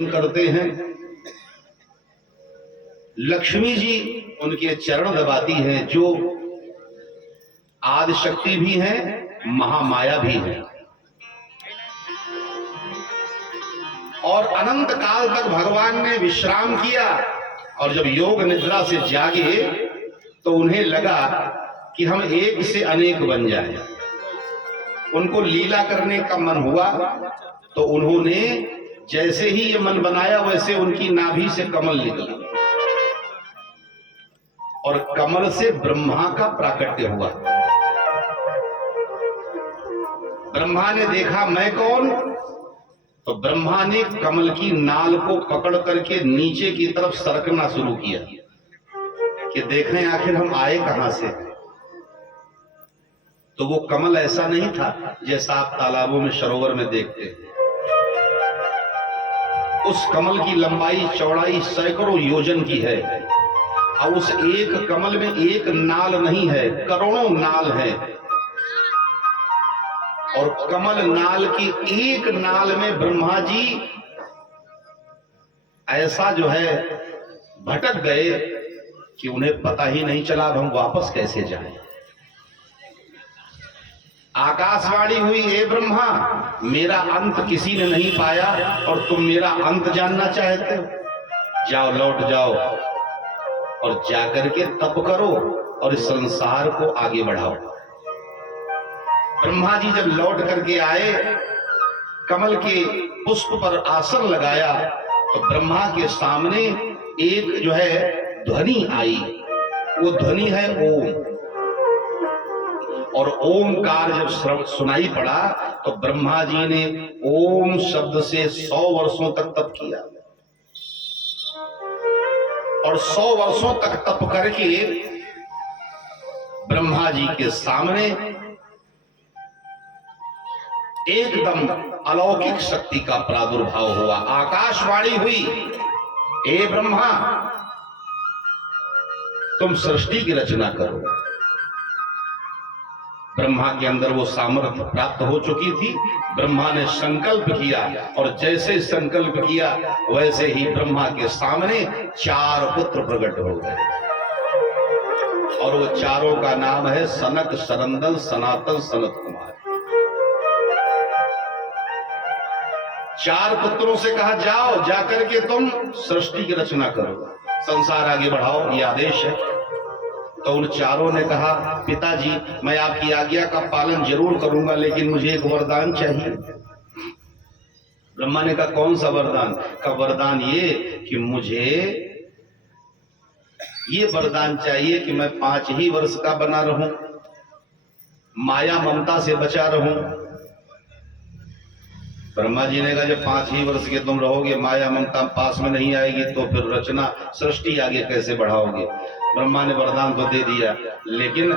करते हैं। लक्ष्मी जी उनके चरण दबाती हैं, जो आदि शक्ति भी हैं, महामाया भी हैं, और अनंत काल तक भगवान ने विश्राम किया। और जब योग निद्रा से जागे तो उन्हें लगा कि हम एक से अनेक बन जाएं। उनको लीला करने का मन हुआ तो उन्होंने जैसे ही ये मन बनाया वैसे उनकी नाभि से कमल निकला और कमल से ब्रह्मा का प्राकट्य हुआ। ब्रह्मा ने देखा मैं कौन, तो ब्रह्मा ने कमल की नाल को पकड़ करके नीचे की तरफ सरकना शुरू किया कि देखें आखिर हम आए कहां से। तो वो कमल ऐसा नहीं था जैसा आप तालाबों में सरोवर में देखते हैं। उस कमल की लंबाई चौड़ाई सैकड़ों योजन की है और उस एक कमल में एक नाल नहीं है, करोड़ों नाल है। और कमल नाल की एक नाल में ब्रह्मा जी ऐसा जो है भटक गए कि उन्हें पता ही नहीं चला अब हम वापस कैसे जाएं। आकाशवाणी हुई, हे ब्रह्मा, मेरा अंत किसी ने नहीं पाया और तुम मेरा अंत जानना चाहते हो। जाओ, लौट जाओ और जाकर के तप करो और इस संसार को आगे बढ़ाओ। ब्रह्मा जी जब लौट करके आए, कमल के पुष्प पर आसन लगाया तो ब्रह्मा के सामने एक जो है ध्वनि आई। वो ध्वनि है ओम। और ओमकार जब सुनाई पड़ा तो ब्रह्मा जी ने ओम शब्द से 100 वर्षों तक तप किया और 100 वर्षों तक तप करके ब्रह्मा जी के सामने एकदम अलौकिक शक्ति का प्रादुर्भाव हुआ। आकाशवाणी हुई, हे ब्रह्मा, तुम सृष्टि की रचना करो। ब्रह्मा के अंदर वो सामर्थ्य प्राप्त हो चुकी थी। ब्रह्मा ने संकल्प किया और जैसे संकल्प किया वैसे ही ब्रह्मा के सामने 4 पुत्र प्रकट हो गए और वो चारों का नाम है सनक, सरंदन, सनातन, सनत कुमार। 4 पुत्रों से कहा जाओ, जाकर के तुम सृष्टि की रचना करो, संसार आगे बढ़ाओ, ये आदेश है। तो उन चारों ने कहा, पिताजी, मैं आपकी आज्ञा का पालन जरूर करूंगा, लेकिन मुझे एक वरदान चाहिए। ब्रह्मा ने कहा, कौन सा वरदान? का वरदान ये कि मुझे ये वरदान चाहिए कि मैं 5 ही वर्ष का बना रहूं, माया ममता से बचा रहूं। ब्रह्मा जी ने कहा, जब 5 ही वर्ष के तुम रहोगे, माया ममता पास में नहीं आएगी, तो फिर रचना सृष्टि आगे कैसे बढ़ाओगे? ब्रह्मा ने वरदान तो दे दिया, लेकिन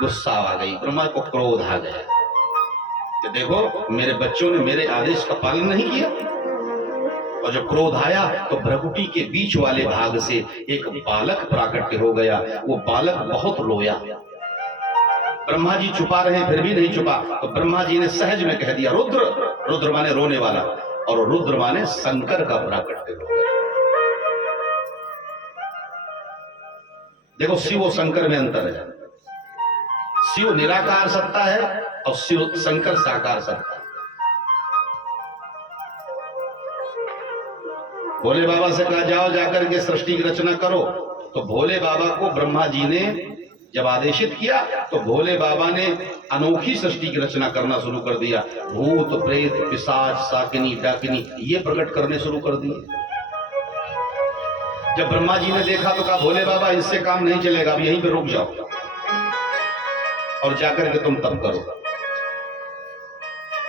गुस्सा आ गई, ब्रह्मा को क्रोध आ गया कि देखो मेरे बच्चों ने मेरे आदेश का पालन नहीं किया। और जब क्रोध आया तो भ्रकुटी के बीच वाले भाग से एक बालक प्राकट्य हो गया। वो बालक बहुत रोया। ब्रह्मा जी छुपा रहे फिर भी नहीं छुपा, तो ब्रह्मा जी ने सहज में कह दिया, रुद्र। रुद्र माने रोने वाला और रुद्र माने शंकर का प्राकट्य हो गया। देखो, शिव और शंकर में अंतर है। शिव निराकार सत्ता है और शिव शंकर साकार सत्ता है। भोले बाबा से कहा जाओ, जाकर के सृष्टि की रचना करो। तो भोले बाबा को ब्रह्मा जी ने जब आदेशित किया तो भोले बाबा ने अनोखी सृष्टि की रचना करना शुरू कर दिया। भूत, प्रेत, पिशाच, शाकिनी, डाकिनी ये प्रकट करने शुरू कर दिए। जब ब्रह्मा जी ने देखा तो कहा, भोले बाबा, इससे काम नहीं चलेगा, अब यहीं पे रुक जाओ और जाकर के तुम तप करो।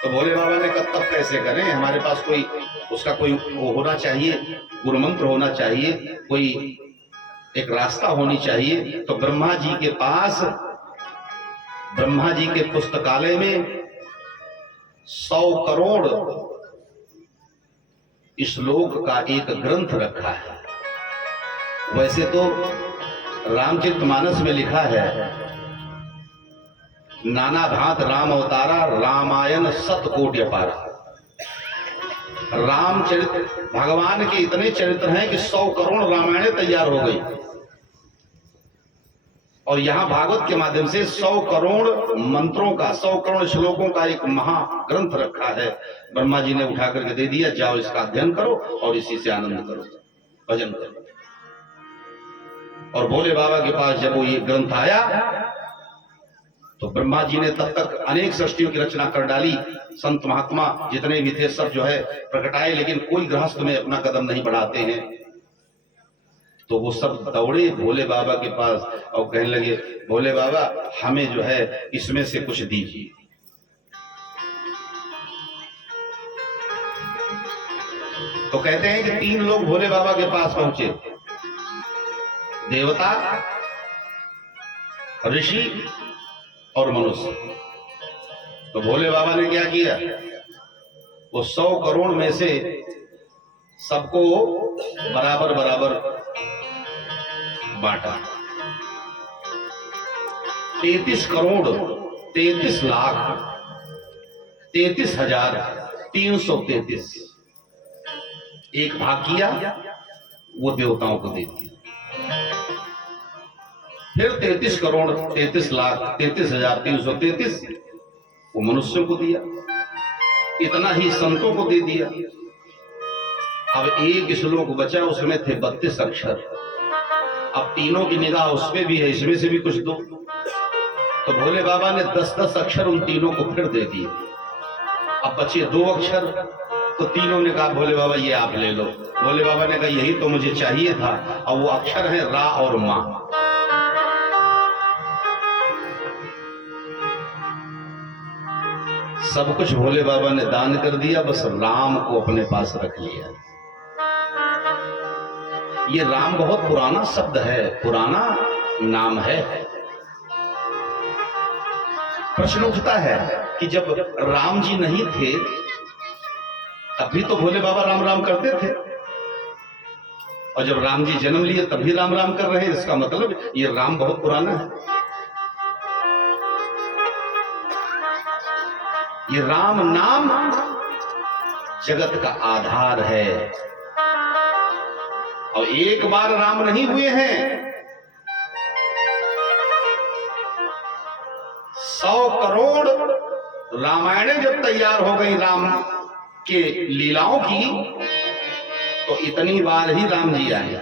तो भोले बाबा ने कहा, तप कैसे करें? हमारे पास कोई उसका कोई वो होना चाहिए, गुरु मंत्र होना चाहिए, कोई एक रास्ता होनी चाहिए। तो ब्रह्मा जी के पास, ब्रह्मा जी के पुस्तकालय में 100 करोड़ श्लोक का एक ग्रंथ रखा है। वैसे तो रामचरितमानस में लिखा है, नाना भांत राम अवतारा, रामायण 7 कोटि अपारा। रामचरित भगवान के इतने चरित्र हैं कि 100 करोड़ रामायणें तैयार हो गई, और यहां भागवत के माध्यम से 100 करोड़ मंत्रों का, 100 करोड़ श्लोकों का एक महाग्रंथ रखा है। ब्रह्मा जी ने उठा करके दे दिया, जाओ इसका अध्ययन करो और इसी से आनंद करो, भजन करो। और भोले बाबा के पास जब वो ये ग्रंथ आया तो ब्रह्मा जी ने तब तक अनेक सृष्टियों की रचना कर डाली, संत महात्मा जितने भी थे सब जो है प्रकटाए, लेकिन कोई गृहस्थ में अपना कदम नहीं बढ़ाते हैं। तो वो सब दौड़े भोले बाबा के पास और कहने लगे, भोले बाबा हमें जो है इसमें से कुछ दीजिए। तो कहते हैं कि 3 लोग भोले बाबा के पास पहुंचे, देवता, ऋषि और मनुष्य। तो भोले बाबा ने क्या किया, वो 100 करोड़ में से सबको बराबर बराबर बांटा। 33 करोड़ 33 लाख 33,333 एक भाग किया, वो देवताओं को दे दिया। फिर 33 करोड़ 33 लाख 33,333 वो मनुष्यों को दिया, इतना ही संतों को दे दिया। अब एक श्लोक बचा, उसमें थे 32 अक्षर। अब तीनों की निगाह उसमें भी है, इसमें से भी कुछ दो। तो भोले बाबा ने 10-10 अक्षर उन तीनों को फिर दे दिए। अब बचे 2 अक्षर, तो तीनों ने कहा भोले बाबा ये आप ले लो। भोले बाबा ने कहा यही तो मुझे चाहिए था। अब वो अक्षर है रा और मां। सब कुछ भोले बाबा ने दान कर दिया, बस राम को अपने पास रख लिया। ये राम बहुत पुराना शब्द है, पुराना नाम है। प्रश्न उठता है कि जब राम जी नहीं थे तब भी तो भोले बाबा राम राम करते थे, और जब राम जी जन्म लिए तब भी राम राम कर रहे हैं। इसका मतलब ये राम बहुत पुराना है। ये राम नाम जगत का आधार है, और एक बार राम नहीं हुए हैं, 100 करोड़ रामायणें जब तैयार हो गई राम के लीलाओं की, तो इतनी बार ही राम जी आए,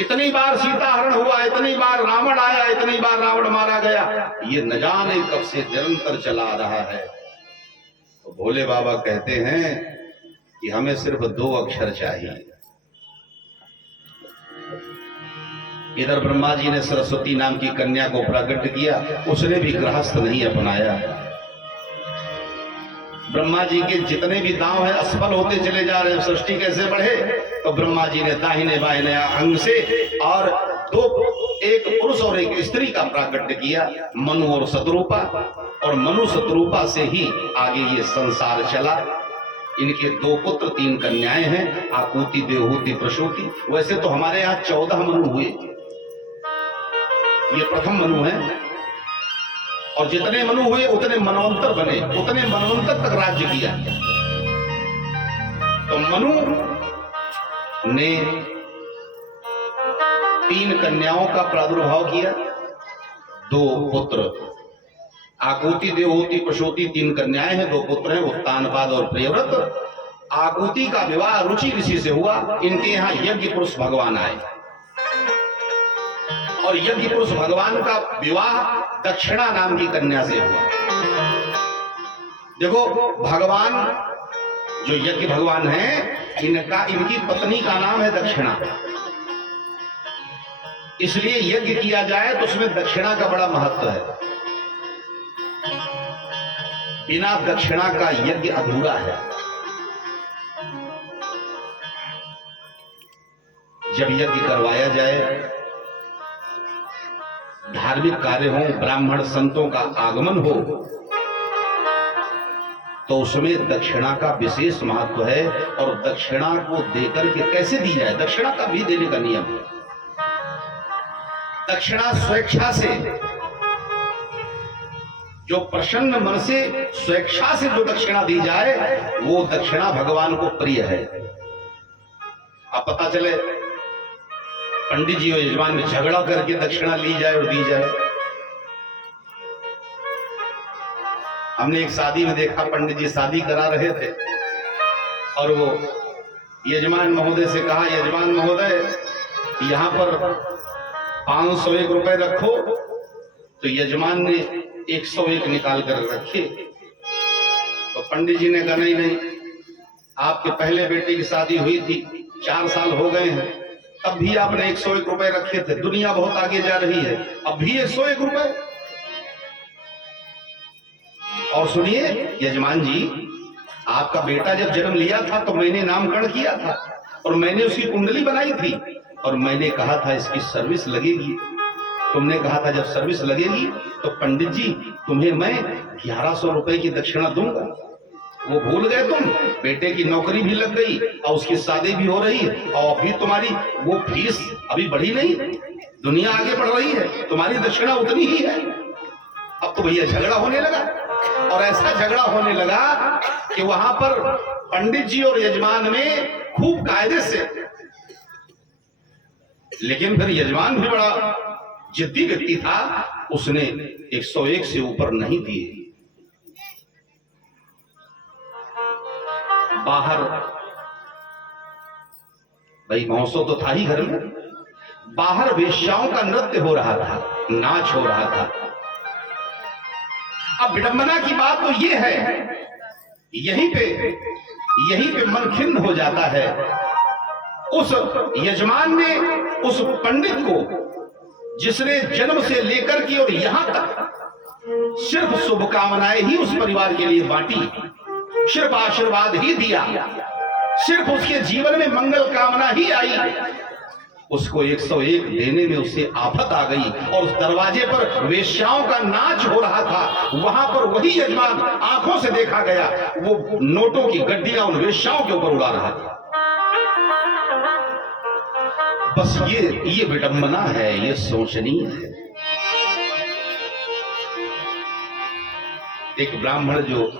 इतनी बार सीता हरण हुआ, इतनी बार रावण आया, इतनी बार रावण मारा गया। ये न जाने कब से निरंतर चला रहा है। तो भोले बाबा कहते हैं कि हमें सिर्फ 2 अक्षर चाहिए। इधर ब्रह्मा जी ने सरस्वती नाम की कन्या को प्रकट किया, उसने भी गृहस्थ नहीं अपनाया। ब्रह्मा जी के जितने भी दांव हैं असफल होते चले जा रहे हैं। सृष्टि कैसे बढ़े, तो ब्रह्मा जी ने दाहिने बाहिने अंग से और 2, एक पुरुष और एक स्त्री का प्राकट्य किया, मनु और शतरूपा। और मनु शतरूपा से ही आगे ये संसार चला। इनके 2 पुत्र 3 कन्याएं हैं, आकुति, देवहूति, प्रसूति। वैसे तो हमारे यहाँ 14 मनु हुए, ये प्रथम मनु है। और जितने मनु हुए उतने मनवंतर बने, उतने मनवंतर तक राज्य किया। तो मनु ने 3 कन्याओं का प्रादुर्भाव किया, 2 पुत्र, आकुति, देवहूति, प्रसूति 3 कन्याएं हैं, 2 पुत्र हैं, उत्तानपाद और प्रियव्रत। आकुति का विवाह रुचि ऋषि से हुआ। इनके यहाँ यज्ञ पुरुष भगवान आए, और यज्ञ पुरुष भगवान का विवाह दक्षिणा नाम की कन्या से हुआ। देखो, भगवान जो यज्ञ भगवान हैं, इनकी पत्नी का नाम है दक्षिणा। इसलिए यज्ञ किया जाए तो उसमें दक्षिणा का बड़ा महत्व है। बिना दक्षिणा का यज्ञ अधूरा है। जब यज्ञ करवाया जाए, धार्मिक कार्य हो, ब्राह्मण संतों का आगमन हो, तो उसमें दक्षिणा का विशेष महत्व है। और दक्षिणा को देकर के कैसे दी जाए, दक्षिणा का भी देने का नियम है। दक्षिणा स्वेच्छा से जो प्रसन्न मन से स्वेच्छा से जो दक्षिणा दी जाए वो दक्षिणा भगवान को प्रिय है। अब पता चले पंडित जी और यजमान में झगड़ा करके दक्षिणा ली जाए और दी जाए। हमने एक शादी में देखा, पंडित जी शादी करा रहे थे और वो यजमान महोदय से कहा, यजमान महोदय यहां पर 501 रुपए रखो। तो यजमान ने 101 निकाल कर रखे। तो पंडित जी ने कहा, नहीं नहीं, आपके पहले बेटे की शादी हुई थी, 4 साल हो गए हैं, तब भी आपने 101 रुपए रखे थे। दुनिया बहुत आगे जा रही है, अब भी 101 रुपए। और सुनिए यजमान जी, आपका बेटा जब जन्म लिया था तो मैंने नामकरण किया था और मैंने उसकी कुंडली बनाई थी और मैंने कहा था इसकी सर्विस लगेगी। तुमने कहा था जब सर्विस लगेगी तो पंडित जी तुम्हें मैं 1100 रुपए की दक्षिणा दूंगा। वो भूल गए तुम, बेटे की नौकरी भी लग गई और उसकी शादी भी हो रही है और अभी तुम्हारी वो फीस अभी बढ़ी नहीं, दुनिया आगे बढ़ रही है, तुम्हारी दक्षिणा उतनी ही है। अब तो भैया झगड़ा होने लगा और ऐसा झगड़ा होने लगा कि वहां पर पंडित जी और यजमान में खूब कायदे से, लेकिन फिर यजमान भी बड़ा जिद्दी व्यक्ति था, उसने 101 से ऊपर नहीं दिए। बाहर भाई महोत्सव तो था ही घर में, बाहर वेश्याओं का नृत्य हो रहा था, नाच हो रहा था। अब विडंबना की बात तो ये है, यहीं पे मन खिन्न हो जाता है। उस यजमान ने उस पंडित को, जिसने जन्म से लेकर के और यहां तक सिर्फ शुभकामनाएं ही उस परिवार के लिए बांटी, सिर्फ आशीर्वाद ही दिया, सिर्फ उसके जीवन में मंगल कामना ही आई, उसको 101 देने में उसे आफत आ गई और उस दरवाजे पर वेश्याओं का नाच हो रहा था। वहां पर वही यजमान आंखों से देखा गया, वो नोटों की गड्डियां उन वेश्याओं के ऊपर उड़ा रहा था। बस ये विडंबना है, ये शोचनीय है। एक ब्राह्मण जो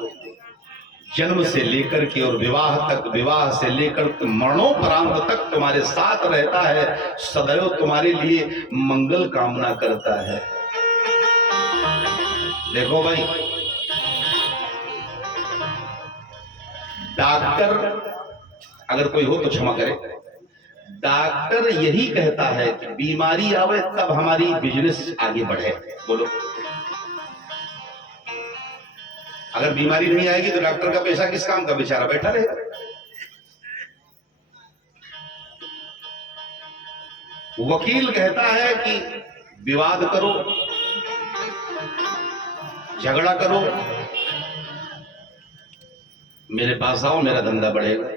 जन्म से लेकर के और विवाह तक, विवाह से लेकर मरणोपरांत तक तुम्हारे साथ रहता है, सदैव तुम्हारे लिए मंगल कामना करता है। देखो भाई, डॉक्टर अगर कोई हो तो क्षमा करे, डॉक्टर यही कहता है कि बीमारी आवे तब हमारी बिजनेस आगे बढ़े। बोलो, अगर बीमारी नहीं आएगी तो डॉक्टर का पैसा किस काम का, बेचारा बैठा रहेगा। वकील कहता है कि विवाद करो, झगड़ा करो, मेरे पास आओ, मेरा धंधा बढ़ेगा।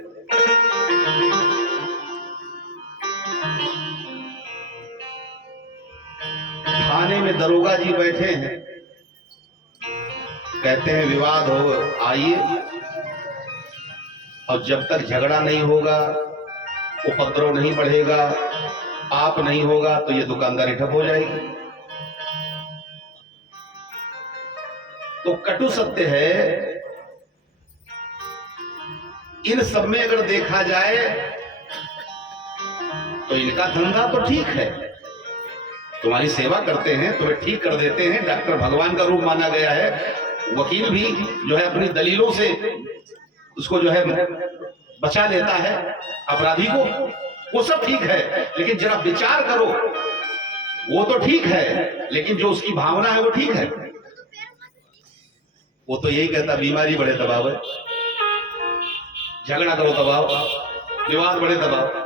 थाने में दरोगा जी बैठे हैं, कहते हैं विवाद हो, आइए, और जब तक झगड़ा नहीं होगा, उपद्रव नहीं बढ़ेगा, पाप नहीं होगा तो ये दुकानदारी ठप हो जाएगी। तो कटु सत्य है, इन सब में अगर देखा जाए तो इनका धंधा तो ठीक है, तुम्हारी सेवा करते हैं, तुम्हें ठीक कर देते हैं, डॉक्टर भगवान का रूप माना गया है, वकील भी जो है अपनी दलीलों से उसको जो है बचा लेता है अपराधी को, वो सब ठीक है। लेकिन जरा विचार करो, वो तो ठीक है, लेकिन जो उसकी भावना है वो ठीक है। वो तो यही कहता बीमारी बढ़े दबाव है, झगड़ा करो दबाव, विवाद बढ़े दबाव।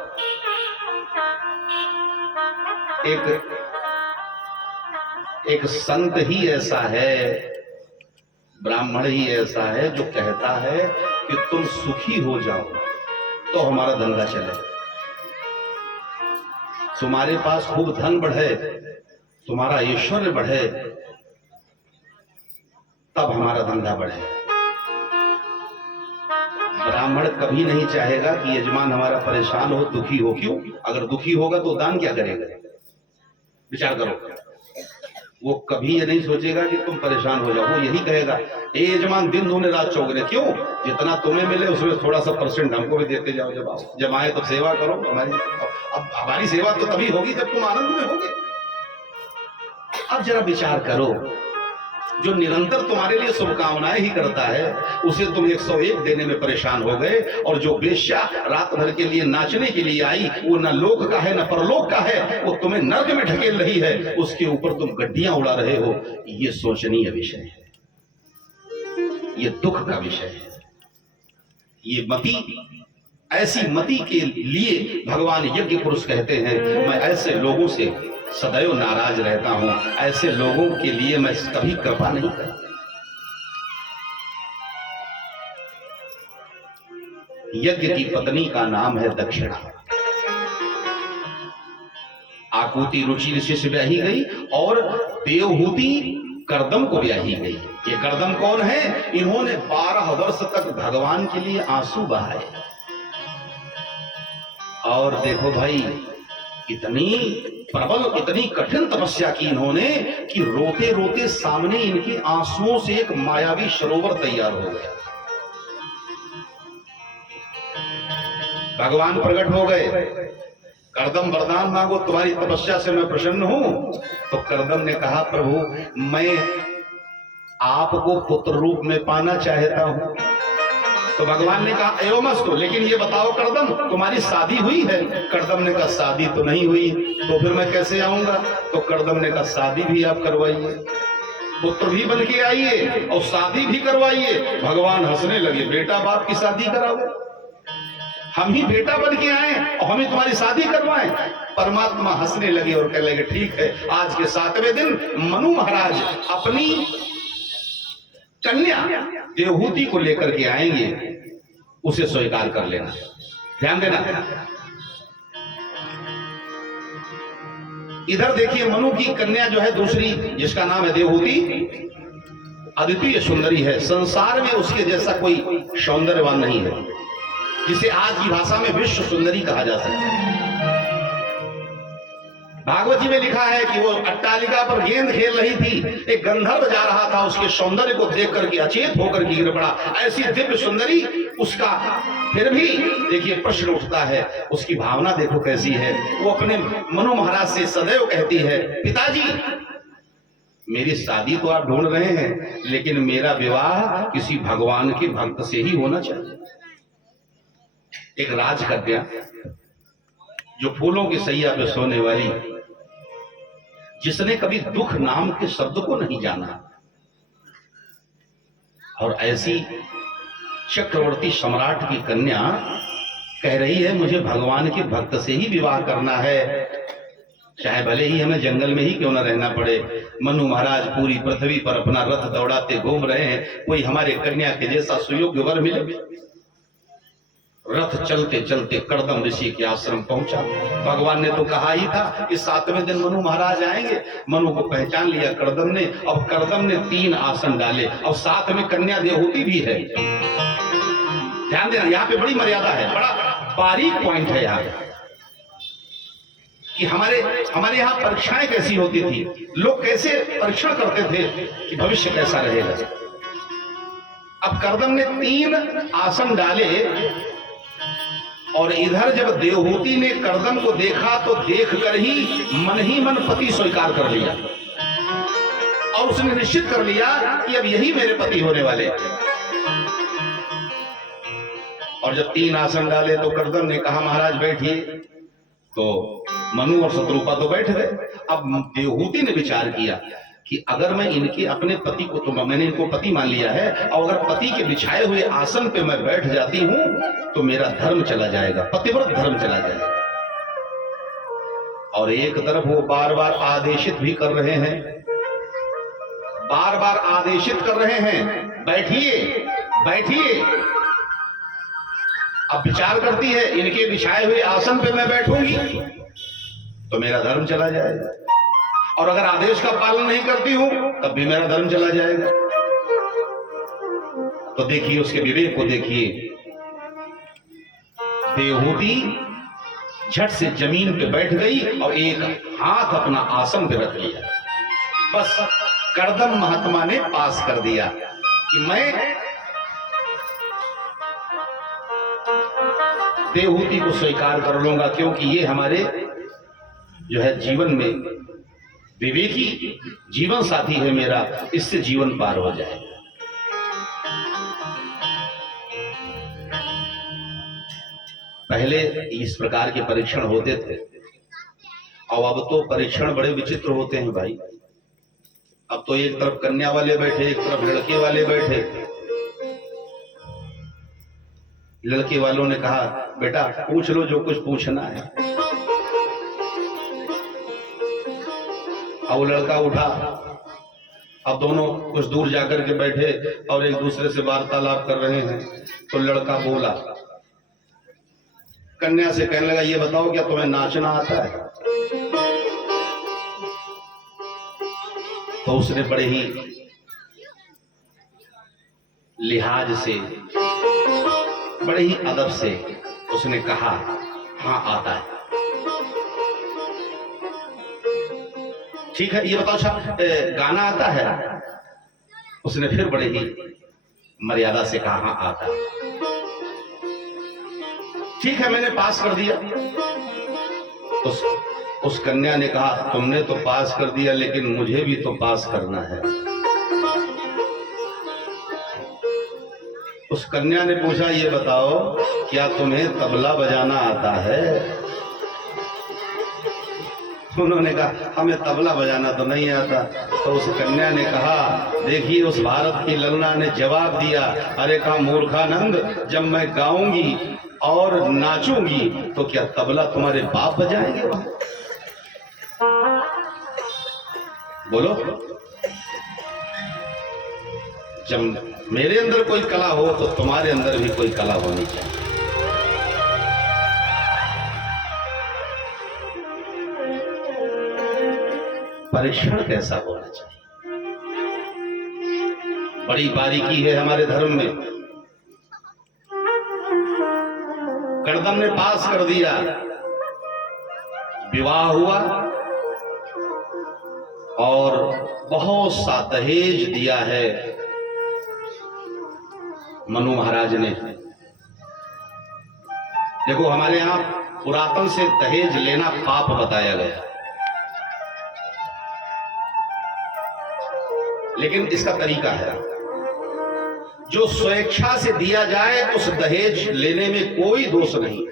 एक संत ही ऐसा है, ब्राह्मण ही ऐसा है जो कहता है कि तुम सुखी हो जाओ तो हमारा धंधा चले, तुम्हारे पास खूब धन बढ़े, तुम्हारा ऐश्वर्य बढ़े, तब हमारा धंधा बढ़े। ब्राह्मण कभी नहीं चाहेगा कि यजमान हमारा परेशान हो, दुखी हो। क्यों? अगर दुखी होगा तो दान क्या करेगा? विचार करो। वो कभी ये नहीं सोचेगा कि तुम परेशान हो जाओ। वो यही कहेगा, ए यजमान दिन दूने रात चौगुने, क्यों? जितना तुम्हें मिले उसमें थोड़ा सा % हमको भी देते जाओ। जब आओ, जब आए तो सेवा करो हमारी। अब हमारी सेवा तो तभी होगी जब तुम आनंद में होगे। अब जरा विचार करो, जो निरंतर तुम्हारे लिए शुभकामनाएं ही करता है उसे तुम 101 देने में परेशान हो गए, और जो बेश्या रात भर के लिए नाचने के लिए आई वो न लोक का है न परलोक का है, वो तुम्हें नर्क में ढकेल रही है, उसके ऊपर तुम गड्डियां उड़ा रहे हो। ये सोचनीय विषय है, ये दुख का विषय है। ये मति, ऐसी मति के लिए भगवान यज्ञ पुरुष कहते हैं, मैं ऐसे लोगों से सदैव नाराज रहता हूं, ऐसे लोगों के लिए मैं कभी कृपा नहीं करता। यज्ञ की पत्नी का नाम है दक्षिणा। आकुति रुचि से ब्याही गई और देवहूति कर्दम को ब्याही गई। ये कर्दम कौन है? इन्होंने 12 वर्ष तक भगवान के लिए आंसू बहाए। और देखो भाई, इतनी प्रबल, इतनी कठिन तपस्या की इन्होंने कि रोते रोते सामने इनके आंसुओं से एक मायावी सरोवर तैयार हो गया। भगवान प्रकट हो गए, कर्दम वरदान मांगो, तुम्हारी तपस्या से मैं प्रसन्न हूं। तो कर्दम ने कहा, प्रभु मैं आपको पुत्र रूप में पाना चाहता हूं। तो भगवान ने कहा एवमस्तु, लेकिन ये बताओ कर्दम तुम्हारी शादी हुई है? कर्दम ने कहा शादी तो नहीं हुई। तो फिर मैं कैसे आऊंगा? तो कर्दम ने कहा शादी भी आप करवाइए, पुत्र भी बन के आइए और शादी भी करवाइए। भगवान हंसने लगे, बेटा बाप की शादी कराओ? हम ही बेटा बन के आए और हमें तुम्हारी शादी करवाएं? परमात्मा हंसने लगे और कहने लगे, ठीक है, आज के 7वें दिन मनु महाराज अपनी कन्या देवहूति को लेकर के आएंगे, उसे स्वीकार कर लेना। ध्यान देना। इधर देखिए, मनु की कन्या जो है दूसरी, जिसका नाम है देवहूति, अद्वितीय सुंदरी है। संसार में उसके जैसा कोई सौंदर्यवान नहीं है, जिसे आज की भाषा में विश्व सुंदरी कहा जा सकता है। भागवत जी में लिखा है कि वो अट्टालिका पर गेंद खेल रही थी, एक गंधर्व जा रहा था, उसके सौंदर्य को देख करके अचेत होकर गिर पड़ा। ऐसी दिव्य सुंदरी उसका, फिर भी देखिए प्रश्न उठता है, उसकी भावना देखो कैसी है। वो अपने मनु महाराज से सदैव कहती है, पिताजी मेरी शादी तो आप ढूंढ रहे हैं, लेकिन मेरा विवाह किसी भगवान के भक्त से ही होना चाहिए। एक राजकन्या जो फूलों की सैया पे सोने वाली, जिसने कभी दुख नाम के शब्द को नहीं जाना, और ऐसी चक्रवर्ती सम्राट की कन्या कह रही है मुझे भगवान के भक्त से ही विवाह करना है, चाहे भले ही हमें जंगल में ही क्यों न रहना पड़े। मनु महाराज पूरी पृथ्वी पर अपना रथ दौड़ाते घूम रहे हैं, कोई हमारे कन्या के जैसा सुयोग्य वर मिले। रथ चलते चलते कर्दम ऋषि के आश्रम पहुंचा। भगवान ने तो कहा ही था कि 7वें दिन मनु महाराज आएंगे। मनु को पहचान लिया कर्दम ने। अब कर्दम ने 3 आसन डाले और साथ में कन्या देवहूति भी है। ध्यान देना, यहाँ पे बड़ी मर्यादा है, बड़ा बारीक पॉइंट है यहाँ कि हमारे यहाँ परीक्षाएं कैसी होती थी, लोग कैसे परीक्षण करते थे कि भविष्य कैसा रहेगा। अब कर्दम ने 3 आसन डाले, और इधर जब देवहूति ने कर्दम को देखा तो देखकर ही मन पति स्वीकार कर लिया, और उसने निश्चित कर लिया कि अब यही मेरे पति होने वाले। और जब 3 आसन डाले तो कर्दम ने कहा महाराज बैठिए। तो मनु और शत्रुपा तो बैठ गए। अब देवहूति ने विचार किया कि अगर मैं इनके अपने पति को, तो मैंने इनको पति मान लिया है, और अगर पति के बिछाए हुए आसन पे मैं बैठ जाती हूं तो मेरा धर्म चला जाएगा, पतिव्रत धर्म चला जाएगा। और एक तरफ वो बार बार आदेशित भी कर रहे हैं, बार बार आदेशित कर रहे हैं, बैठिए बैठिए। अब विचार करती है इनके बिछाए हुए आसन पे मैं बैठूंगी तो मेरा धर्म चला जाएगा, और अगर आदेश का पालन नहीं करती हूं तब भी मेरा धर्म चला जाएगा। तो देखिए उसके विवेक को देखिए। देवहूति झट से जमीन पे बैठ गई और एक हाथ अपना आसन पे रख लिया। बस कर्दम महात्मा ने पास कर दिया कि मैं देवहूति को स्वीकार कर लूंगा, क्योंकि ये हमारे जो है जीवन में विवेकी जीवन साथी है मेरा, इससे जीवन पार हो जाए। पहले इस प्रकार के परीक्षण होते थे, और अब तो परीक्षण बड़े विचित्र होते हैं भाई। अब तो एक तरफ कन्या वाले बैठे, एक तरफ लड़के वाले बैठे। लड़के वालों ने कहा बेटा पूछ लो जो कुछ पूछना है। अब वो लड़का उठा, अब दोनों कुछ दूर जाकर के बैठे और एक दूसरे से वार्तालाप कर रहे हैं। तो लड़का बोला, कन्या से कहने लगा ये बताओ क्या तुम्हें नाचना आता है? तो उसने बड़े ही लिहाज से, बड़े ही अदब से उसने कहा हाँ आता है। ठीक है ये बताओ अच्छा गाना आता है? उसने फिर बड़े ही मर्यादा से कहा हाँ आता है। ठीक है मैंने पास कर दिया। उस कन्या ने कहा तुमने तो पास कर दिया लेकिन मुझे भी तो पास करना है। उस कन्या ने पूछा ये बताओ क्या तुम्हें तबला बजाना आता है? उन्होंने कहा हमें तबला बजाना तो नहीं आता। तो उस कन्या ने कहा देखिए उस भारत की ललना ने जवाब दिया, अरे कहा मूर्खानंद जब मैं गाऊंगी और नाचूंगी तो क्या तबला तुम्हारे बाप बजाएंगे? बोलो, जब मेरे अंदर कोई कला हो तो तुम्हारे अंदर भी कोई कला होनी चाहिए। परीक्षण कैसा होना चाहिए, बड़ी बारीकी है हमारे धर्म में। कर्दम ने पास कर दिया, विवाह हुआ और बहुत सा दहेज दिया है मनु महाराज ने। देखो हमारे यहां पुरातन से दहेज लेना पाप बताया गया, लेकिन इसका तरीका है जो स्वेच्छा से दिया जाए उस दहेज लेने में कोई दोष नहीं।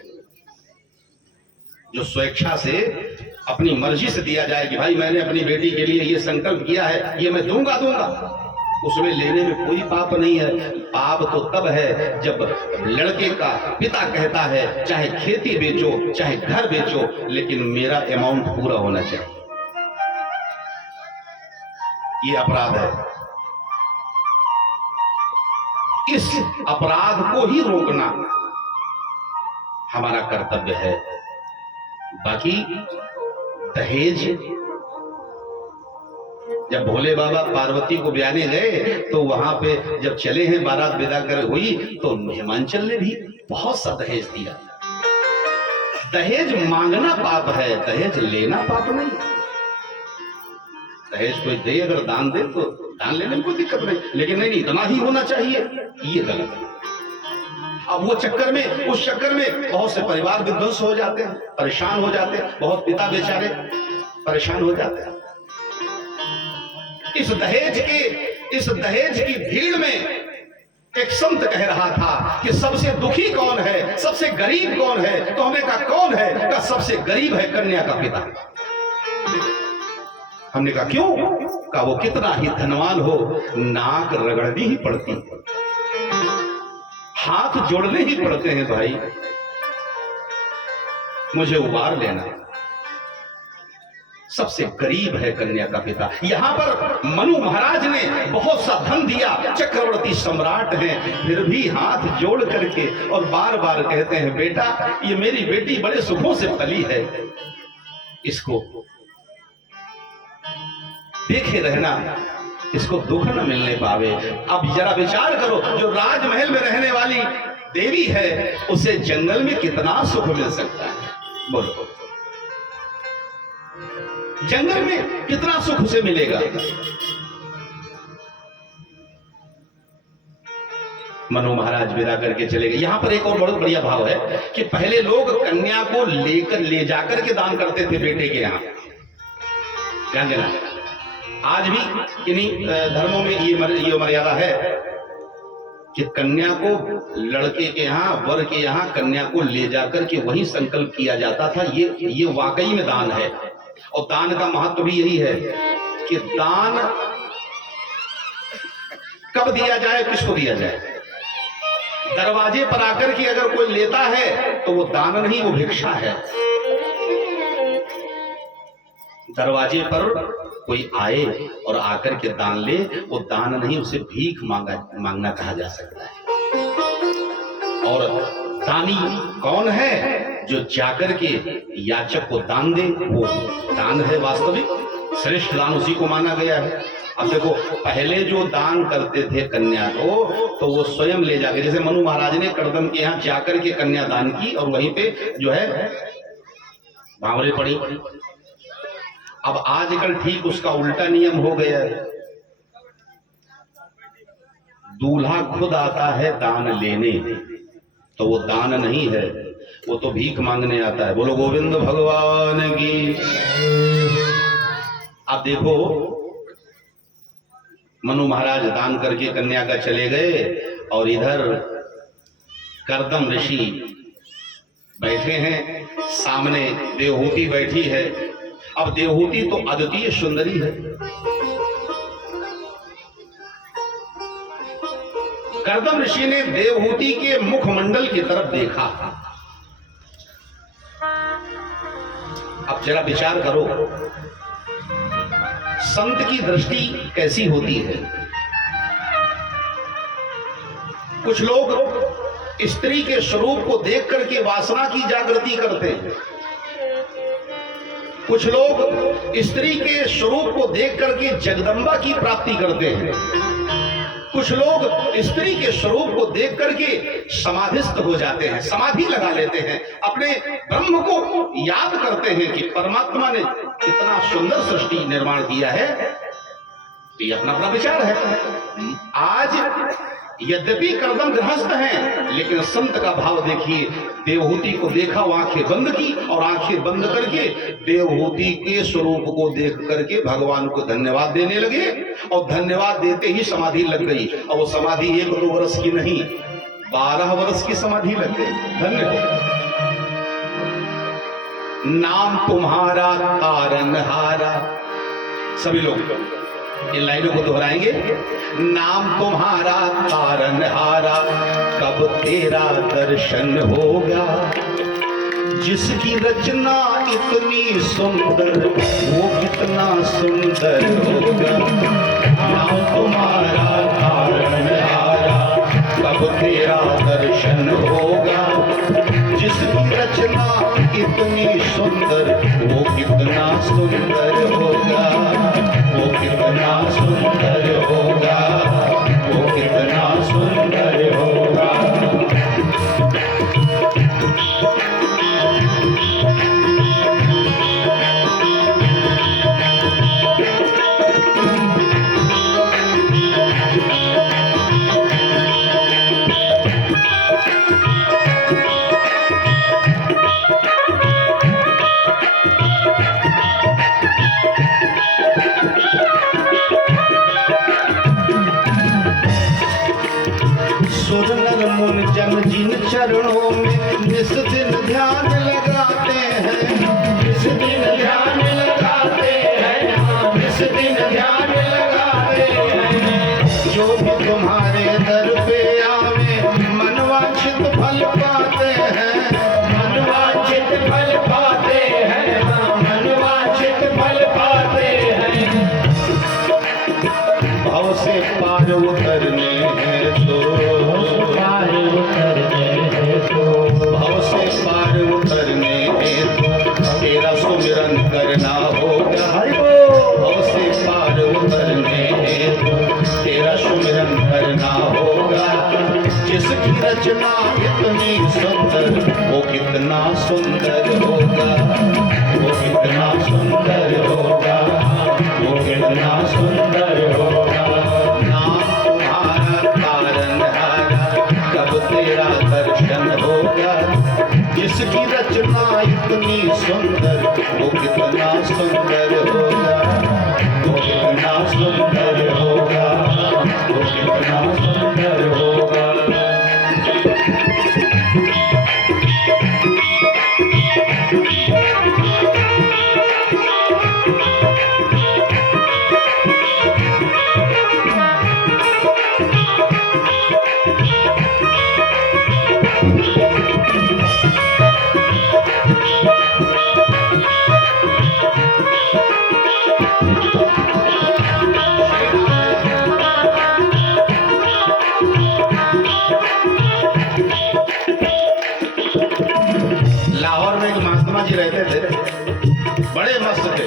जो स्वेच्छा से अपनी मर्जी से दिया जाए कि भाई मैंने अपनी बेटी के लिए ये संकल्प किया है, ये मैं दूंगा, उसमें लेने में कोई पाप नहीं है। पाप तो तब है जब लड़के का पिता कहता है चाहे खेती बेचो चाहे घर बेचो लेकिन मेरा अमाउंट पूरा होना चाहिए। ये अपराध है। इस अपराध को ही रोकना हमारा कर्तव्य है। बाकी दहेज, जब भोले बाबा पार्वती को ब्याने गए तो वहां पे जब चले हैं बारात विदा कर हुई तो हिमांचल ने भी बहुत सा दहेज दिया। दहेज मांगना पाप है, दहेज लेना पाप नहीं। दहेज कोई दे अगर दान दे तो दान लेने में कोई दिक्कत नहीं, लेकिन नहीं इतना ही होना चाहिए, ये गलत है। अब वो चक्कर में, उस चक्कर में बहुत से परिवार विध्वंस हो जाते हैं, परेशान हो जाते हैं, बहुत पिता बेचारे परेशान हो जाते हैं। इस दहेज की भीड़ में एक संत कह रहा था कि सबसे दुखी कौन है, सबसे गरीब कौन है? तो हमने कहा कौन है? कहा सबसे गरीब है कन्या का पिता। हमने कहा क्यों? कहा वो कितना ही धनवान हो नाक रगड़नी ही पड़ती, हाथ जोड़ने ही पड़ते हैं भाई, मुझे उबार लेना। सबसे गरीब है कन्या का पिता। यहां पर मनु महाराज ने बहुत सा धन दिया, चक्रवर्ती सम्राट हैं, फिर भी हाथ जोड़ करके और बार बार कहते हैं बेटा ये मेरी बेटी बड़े सुखों से पली है, इसको देखे रहना, इसको दुख न मिलने पावे। अब जरा विचार करो, जो राजमहल में रहने वाली देवी है उसे जंगल में कितना सुख मिल सकता है? बोलो। जंगल में कितना सुख उसे मिलेगा। मनु महाराज विदा करके चले गए। यहां पर एक और बहुत बढ़िया भाव है कि पहले लोग कन्या को ले जाकर के दान करते थे बेटे के यहां। ध्यान देना, आज भी इन्हीं धर्मों में ये मर्यादा है कि कन्या को लड़के के यहाँ, वर के यहाँ कन्या को ले जाकर के वही संकल्प किया जाता था। ये वाकई में दान है। और दान का महत्व भी यही है कि दान कब दिया जाए, किसको दिया जाए। दरवाजे पर आकर के अगर कोई लेता है तो वो दान नहीं, वो भिक्षा है। दरवाजे पर कोई आए और आकर के दान ले, वो दान नहीं, उसे भीख मांगना कहा जा सकता है। और दानी कौन है? जो जाकर के याचक को दान दे, वो दान है वास्तविक। श्रेष्ठ दान उसी को माना गया है। अब देखो, पहले जो दान करते थे कन्या को, तो वो स्वयं ले जाके, जैसे मनु महाराज ने कड़दम के यहाँ जाकर के कन्या दान की और वहीं पे जो है भावरे पड़ी। अब आजकल ठीक उसका उल्टा नियम हो गया है। दूल्हा खुद आता है दान लेने, तो वो दान नहीं है, वो तो भीख मांगने आता है। बोलो गोविंद भगवान की। अब देखो, मनु महाराज दान करके कन्या का चले गए और इधर कर्दम ऋषि बैठे हैं, सामने देवहूति बैठी है। अब देवहूति तो अद्वितीय सुंदरी है। कर्दम ऋषि ने देवहूति के मुखमंडल की तरफ देखा। अब जरा विचार करो, संत की दृष्टि कैसी होती है। कुछ लोग स्त्री के स्वरूप को देख करके वासना की जागृति करते हैं। कुछ लोग स्त्री के स्वरूप को देख करके जगदम्बा की प्राप्ति करते हैं। कुछ लोग स्त्री के स्वरूप को देख करके समाधिस्थ हो जाते हैं, समाधि लगा लेते हैं, अपने ब्रह्म को याद करते हैं कि परमात्मा ने इतना सुंदर सृष्टि निर्माण किया है। ये अपना अपना विचार है। आज यद्यपि कर्दम गृहस्थ हैं, लेकिन संत का भाव देखिए। देवहूति को देखा, वो आंखें बंद की और आंखें बंद करके देवहूति के स्वरूप को देख करके भगवान को धन्यवाद देने लगे। और धन्यवाद देते ही समाधि लग गई। और वो समाधि 1-2 वर्ष की नहीं, 12 वर्ष की समाधि लग गई। धन्यवाद। नाम तुम्हारा तारनहारा, सभी लोग इन लाइनों को दोहराएंगे। नाम तुम्हारा तारनहारा, कब तेरा दर्शन होगा। जिसकी रचना इतनी सुंदर, वो कितना सुंदर होगा। नाम तुम्हारा तारनहारा, कब तेरा दर्शन होगा। जिसकी रचना इतनी सुंदर, वो कितना सुंदर होगा। वो कितना सुंदर होगा। वो कितना सुंदर होगा। सुर नर मुन जन जिन चरणों में निस दिन ध्यान लगाते हैं। निस दिन ध्यान लगाते हैं। निस दिन ध्यान लगाते हैं। जो भी तुम्हारे दर पे आवे, मनवांछित फल पाते हैं। मनवांछित फल पाते हैं। मनवांछित फल पाते हैं। भाव से पार उतरने हैं तो, भाव से पार उतरने हेतु तेरा सुमिरन करना होगा। भाव से पार उतरने हेतु तेरा सुमिरन करना होगा। जिसकी रचना इतनी सुंदर, वो कितना सुंदर होगा। वो कितना सुंदर होगा। रचना इतनी सुंदर, वो कितना सुंदर होगा, वो कितना सुंदर होगा, वो कितना सुंदर होगा। लाहौर में एक महात्मा जी रहते थे, बड़े मस्त थे,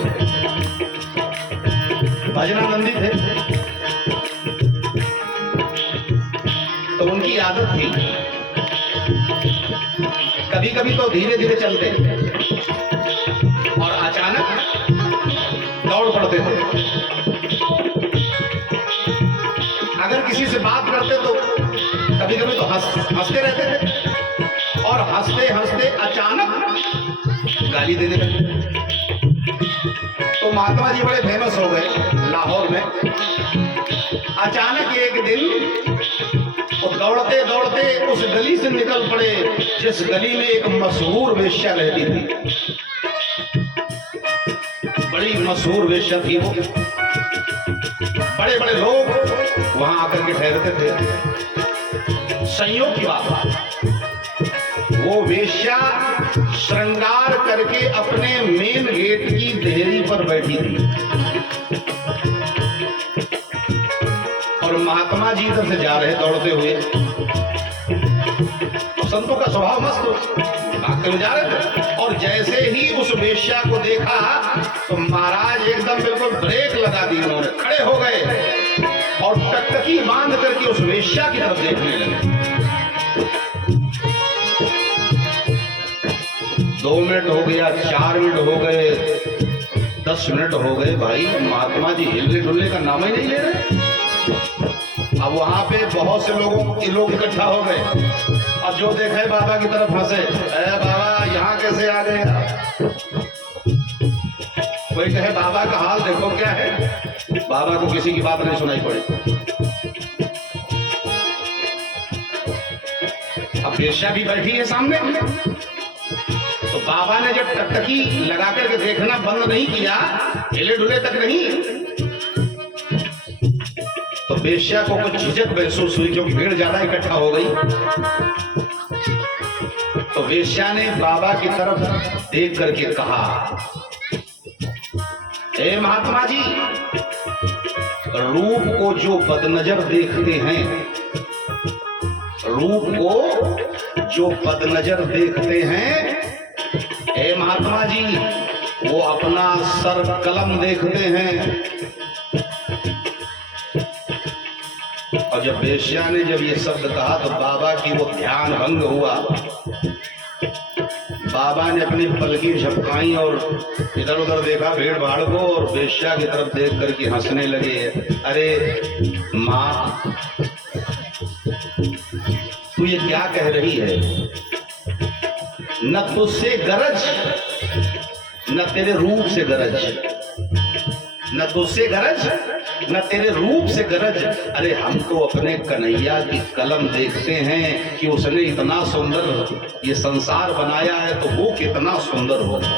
भजनानंदी थे। तो उनकी आदत थी कभी कभी तो धीरे धीरे चलते और अचानक दौड़ पड़ते थे। अगर किसी से बात करते तो कभी कभी तो हंसते रहते थे और हंसते हंसते अचानक गाली देने लगे। तो महात्मा जी बड़े फेमस हो गए लाहौर में। अचानक एक दिन वो दौड़ते दौड़ते उस गली से निकल पड़े जिस गली में एक मशहूर वेश्या रहती थी। बड़ी मशहूर वेश्या थी वो, बड़े बड़े लोग वहां आकर के ठहरते थे। संयोग की बात, वो वेश्या श्रृंगार करके अपने मेन गेट की देहरी पर बैठी थी और महात्मा जी इधर से जा रहे दौड़ते हुए। संतों का स्वभाव मस्त, भागते हुए जा रहे थे और जैसे ही उस वेश्या को देखा तो महाराज एकदम बिल्कुल ब्रेक लगा दी उन्होंने, खड़े हो गए और टकटकी बांध करके उस वेश्या की तरफ देखने लगे। 2 मिनट हो गया, 4 मिनट हो गए, 10 मिनट हो गए, भाई महात्मा जी हिलने डुलने का नाम ही नहीं ले रहे। अब वहां पे बहुत से लोग इकट्ठा हो गए और जो देखे बाबा की तरफ हंसे, बाबा यहाँ कैसे आ गए आप? कोई कहे बाबा का हाल देखो क्या है। बाबा को किसी की बात नहीं सुनाई पड़ी। अब वेश्या भी बैठी है सामने, तो बाबा ने जब टकटकी लगा करके देखना बंद नहीं किया, हिले डुले तक नहीं, तो वेश्या को कुछ झिझक महसूस हुई क्योंकि भीड़ ज्यादा इकट्ठा हो गई। तो वेश्या ने बाबा की तरफ देख करके कहा, हे महात्मा जी, रूप को जो बदनजर देखते हैं, रूप को जो बदनजर देखते हैं, हे महात्मा जी, वो अपना सर कलम देखते हैं। और जब वेश्या ने जब ये शब्द कहा तो बाबा की वो ध्यान भंग हुआ। बाबा ने अपनी पलकी झपकाई और इधर उधर देखा भीड़ भाड़ को और वेश्या की तरफ देख करके हंसने लगे। अरे माँ, तू ये क्या कह रही है? न तुझसे गरज, न तेरे रूप से गरज, न तुझसे गरज, न तेरे रूप से गरज। अरे हम तो अपने कन्हैया की कलम देखते हैं कि उसने इतना सुंदर ये संसार बनाया है, तो वो कितना सुंदर होगा।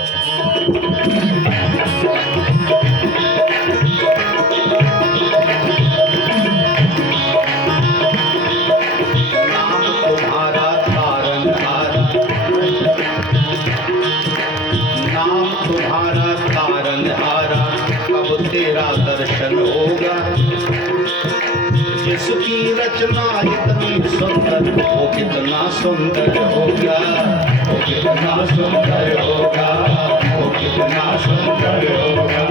नाम तुम्हारा तारनहार, नाम तुम्हारा तारनहारा, कब तेरा दर्शन होगा। जिसकी रचना इतनी सुंदर, वो कितना सुंदर होगा, वो कितना सुंदर होगा, वो कितना सुंदर होगा।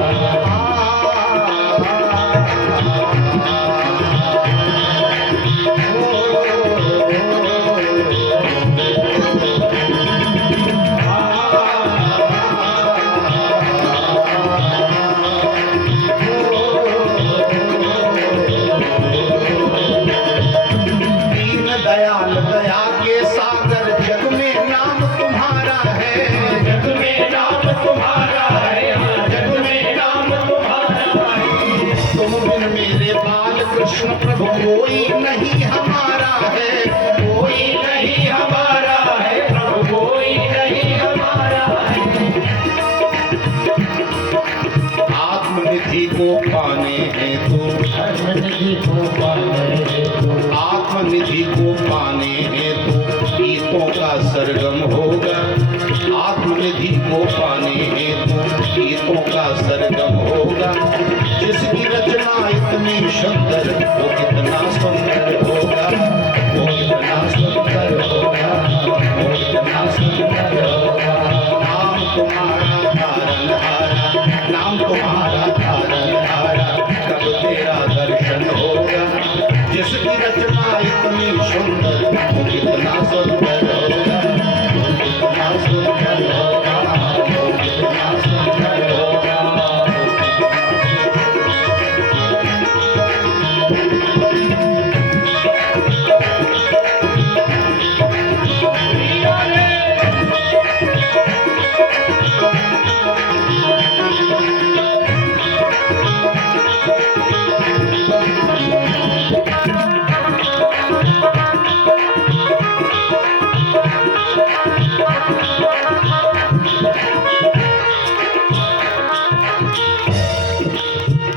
दयाल दया के सागर, जग में नाम तुम्हारा है। कृष्ण प्रभु कोई नहीं हमारा है, कोई नहीं हमारा है, प्रभु कोई नहीं हमारा है। आत्मनिधि को पाने हेतु, आत्मनिधि को पाने हेतु, आत्मनिधि को पाने हेतु गीतों का सरगम होगा। आत्मनिधि को पाने हेतु गीतों का सरगम होगा। जिसकी रचना इतनी सुंदर वो कितना सुंदर होगा, वो कितना सुंदर होगा, वो कितना सुंदर होगा। नाम तुम्हारा तारनहारा, नाम तुम्हारा तारनहारा, कब तेरा दर्शन होगा। जिसकी रचना इतनी सुंदर वो कितना सुंदर होगा, वो कितना सुंदर होगा, वो कितना सुंदर होगा।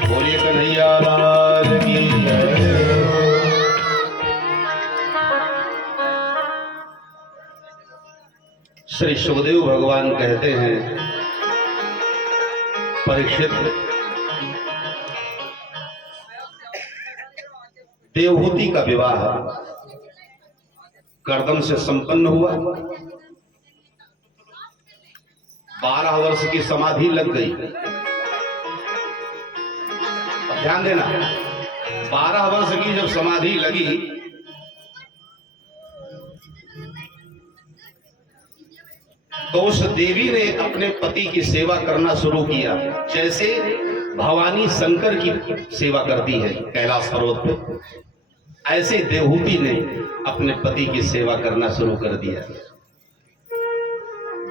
बोलिए कन्हैया लाल की जय। श्री सुखदेव भगवान कहते हैं, परीक्षित, देवहूति का विवाह कर्दम से संपन्न हुआ। 12 वर्ष की समाधि लग गई। ध्यान देना, 12 वर्ष की जब समाधि लगी तो उस देवी ने अपने पति की सेवा करना शुरू किया, जैसे भवानी शंकर की सेवा करती है कैलाश पर्वत पे, ऐसे देवहूति ने अपने पति की सेवा करना शुरू कर दिया।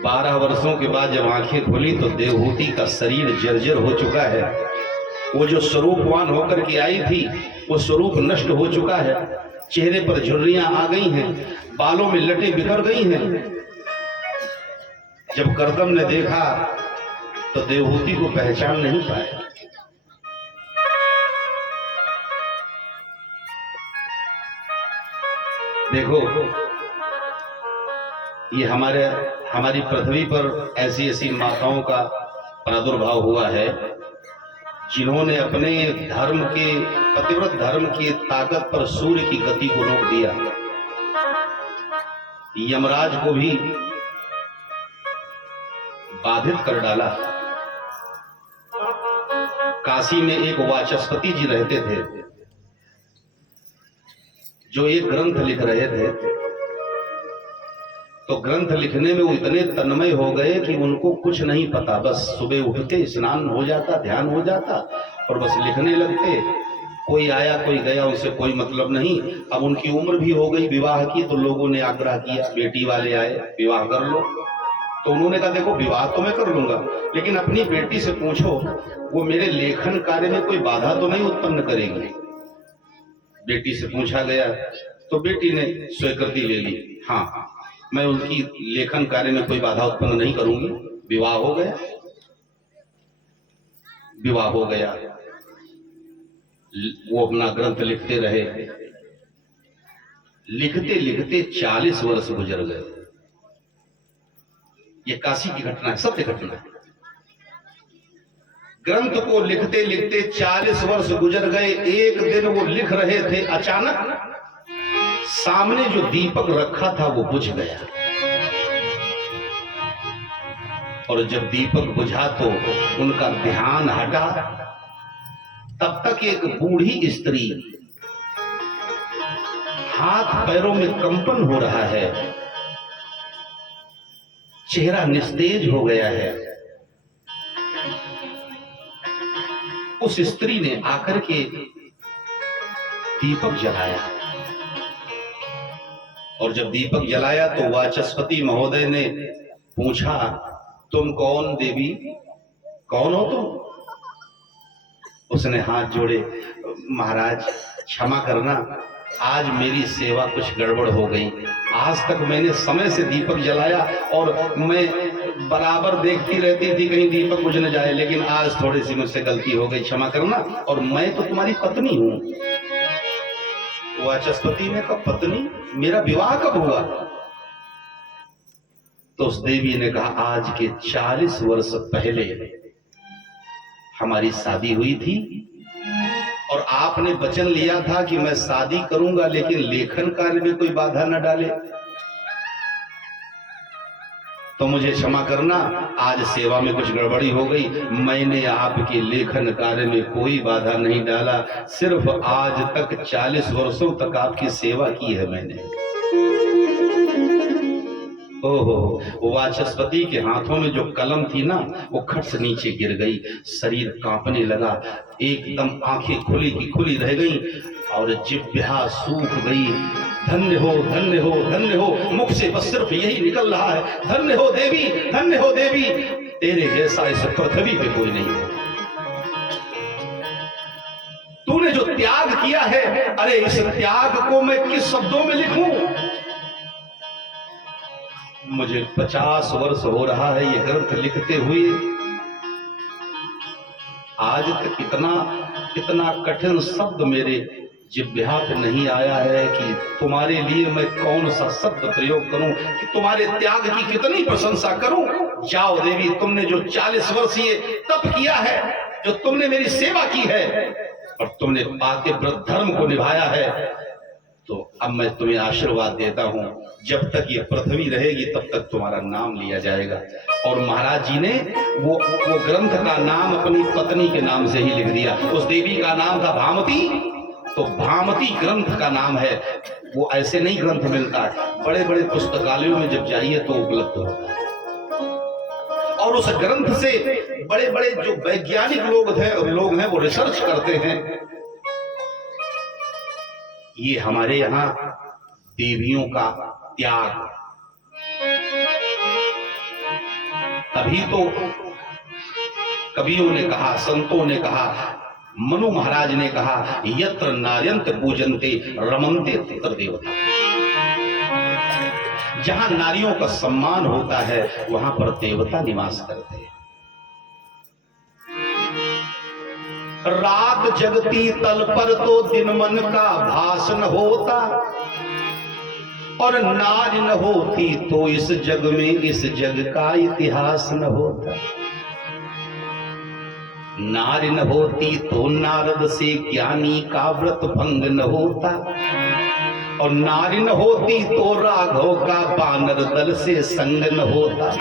12 वर्षों के बाद जब आंखें खुली तो देवहूति का शरीर जर्जर हो चुका है। वो जो स्वरूपवान होकर के आई थी वो स्वरूप नष्ट हो चुका है। चेहरे पर झुर्रियां आ गई हैं, बालों में लटें बिखर गई हैं। जब कर्दम ने देखा तो देवहूति को पहचान नहीं पाया। देखो, ये हमारी पृथ्वी पर ऐसी ऐसी माताओं का प्रादुर्भाव हुआ है जिन्होंने अपने धर्म के, पतिव्रत धर्म की ताकत पर सूर्य की गति को रोक दिया। यमराज को भी बाधित कर डाला। काशी में एक वाचस्पति जी रहते थे जो एक ग्रंथ लिख रहे थे। तो ग्रंथ लिखने में वो इतने तन्मय हो गए कि उनको कुछ नहीं पता, बस सुबह उठते स्नान हो जाता, ध्यान हो जाता और बस लिखने लगते। कोई आया कोई गया, उनसे कोई मतलब नहीं। अब उनकी उम्र भी हो गई विवाह की, तो लोगों ने आग्रह किया, बेटी वाले आए, विवाह कर लो। तो उन्होंने कहा देखो विवाह तो मैं कर लूंगा, लेकिन अपनी बेटी से पूछो वो मेरे लेखन कार्य में कोई बाधा तो नहीं उत्पन्न करेगी। बेटी से पूछा गया तो बेटी ने स्वीकृति ले ली, हाँ मैं उनकी लेखन कार्य में कोई बाधा उत्पन्न नहीं करूंगी। विवाह हो गया। विवाह हो गया, वो अपना ग्रंथ लिखते रहे। लिखते लिखते 40 वर्ष गुजर गए। ये काशी की घटना है, सत्य घटना है। ग्रंथ को लिखते लिखते 40 वर्ष गुजर गए। एक दिन वो लिख रहे थे, अचानक सामने जो दीपक रखा था वो बुझ गया। और जब दीपक बुझा तो उनका ध्यान हटा। तब तक एक बूढ़ी स्त्री, हाथ पैरों में कंपन हो रहा है, चेहरा निस्तेज हो गया है। उस स्त्री ने आकर के दीपक जलाया, और जब दीपक जलाया तो वाचस्पति महोदय ने पूछा, तुम कौन देवी, कौन हो तुम? उसने हाथ जोड़े, महाराज क्षमा करना, आज मेरी सेवा कुछ गड़बड़ हो गई। आज तक मैंने समय से दीपक जलाया और मैं बराबर देखती रहती थी कहीं दीपक बुझ न जाए, लेकिन आज थोड़ी सी मुझसे गलती हो गई, क्षमा करना। और मैं तो तुम्हारी पत्नी हूं। वाचस्पति ने कहा, पत्नी? मेरा विवाह कब हुआ? तो उस देवी ने कहा, आज के 40 वर्ष पहले हमारी शादी हुई थी और आपने वचन लिया था कि मैं शादी करूंगा लेकिन लेखन कार्य में कोई बाधा न डाले। तो मुझे क्षमा करना, आज सेवा में कुछ गड़बड़ी हो गई। मैंने आपके लेखन कार्य में कोई बाधा नहीं डाला, सिर्फ आज तक 40 वर्षों तक आपकी सेवा की है मैंने। ओहो, वाचस्पति के हाथों में जो कलम थी ना, वो खट से नीचे गिर गई, शरीर कांपने लगा, एकदम आंखें खुली की खुली रह गई और जिह्वा सूख गई। धन्य हो, धन्य हो, धन्य हो, मुख से बस सिर्फ यही निकल रहा है, धन्य हो देवी, धन्य हो देवी, तेरे जैसा इस पृथ्वी पे कोई नहीं है। तूने जो त्याग किया है, अरे इस त्याग को मैं किस शब्दों में लिखूं? मुझे 50 वर्ष हो रहा है ये ग्रंथ लिखते हुए, आज तक इतना कठिन शब्द मेरे जिह्वा पे नहीं आया है कि तुम्हारे लिए मैं कौन सा शब्द प्रयोग करूं, कि तुम्हारे त्याग की कितनी प्रशंसा करूं। जाओ देवी, तुमने जो 40 वर्ष ये तप किया है, जो तुमने मेरी सेवा की है और तुमने पाके व्रत धर्म को निभाया है, तो अब मैं तुम्हें आशीर्वाद देता हूं, जब तक ये पृथ्वी रहेगी तब तक तुम्हारा नाम लिया जाएगा। और महाराज जी ने वो ग्रंथ का नाम अपनी पत्नी के नाम से ही लिख दिया। उस देवी का नाम था भामती, तो भामती ग्रंथ का नाम है। वो ऐसे नहीं ग्रंथ मिलता है, बड़े बड़े पुस्तकालयों में जब जाइए तो उपलब्ध होता है। और उस ग्रंथ से बड़े बड़े जो वैज्ञानिक लोग हैं वो रिसर्च करते हैं। ये हमारे यहाँ देवियों का त्याग, तभी तो कवियों ने कहा, संतों ने कहा, मनु महाराज ने कहा, यत्र नार्यन्त पूजन्ते रमन्ते तत्र देवता। जहां नारियों का सम्मान होता है वहां पर देवता निवास करते हैं। रात जगती तल पर तो दिन मन का भाषण होता, और नारी न होती तो इस जग में इस जग का इतिहास न होता। नारी न होती तो नारद से ज्ञानी का व्रत भंग न होता, और नारी न होती तो राघव का बानर दल से संग न होता।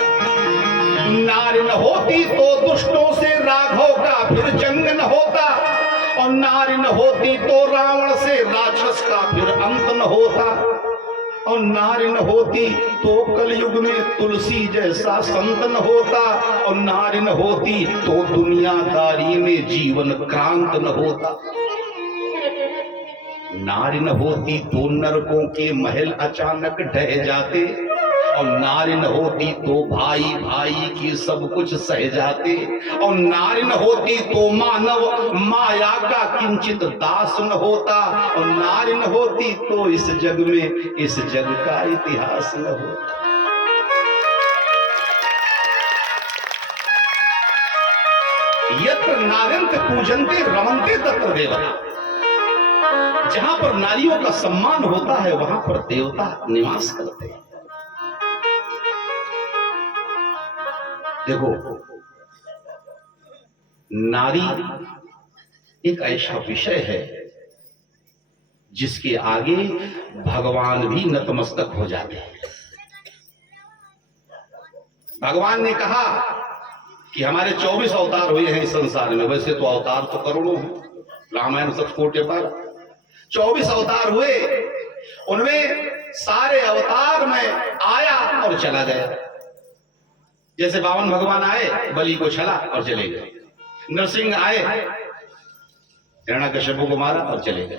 नारी न होती तो दुष्टों से राघव का फिर जंग न होता, और नारी न होती तो रावण से राक्षस का फिर अंत न होता, और नारी न होती तो कलयुग में तुलसी जैसा संत न होता, और नारी न होती तो दुनियादारी में जीवन क्रांत न होता। नारी न होती तो नरकों के महल अचानक ढह जाते, और नारी न होती तो भाई भाई की सब कुछ सह जाते, और नारी न होती तो मानव माया का किंचित दास न होता, और नारी न होती तो इस जग में इस जग का इतिहास न होता। यत्र नार्यन्त पूजन्ते रमन्ते तत्र देवता। जहां पर नारियों का सम्मान होता है वहां पर देवता निवास करते हैं। देखो, नारी एक ऐसा विषय है जिसके आगे भगवान भी नतमस्तक हो जाते हैं। भगवान ने कहा कि हमारे 24 अवतार हुए हैं इस संसार में, वैसे तो अवतार तो करोड़ों हैं, रामायण सचकोटे पर 24 अवतार हुए, उनमें सारे अवतार में आया और चला गया। जैसे 52 भगवान आए, बलि को छला और चले गए। नरसिंह आए, हिरण्यकश्यप को मारा और चले गए।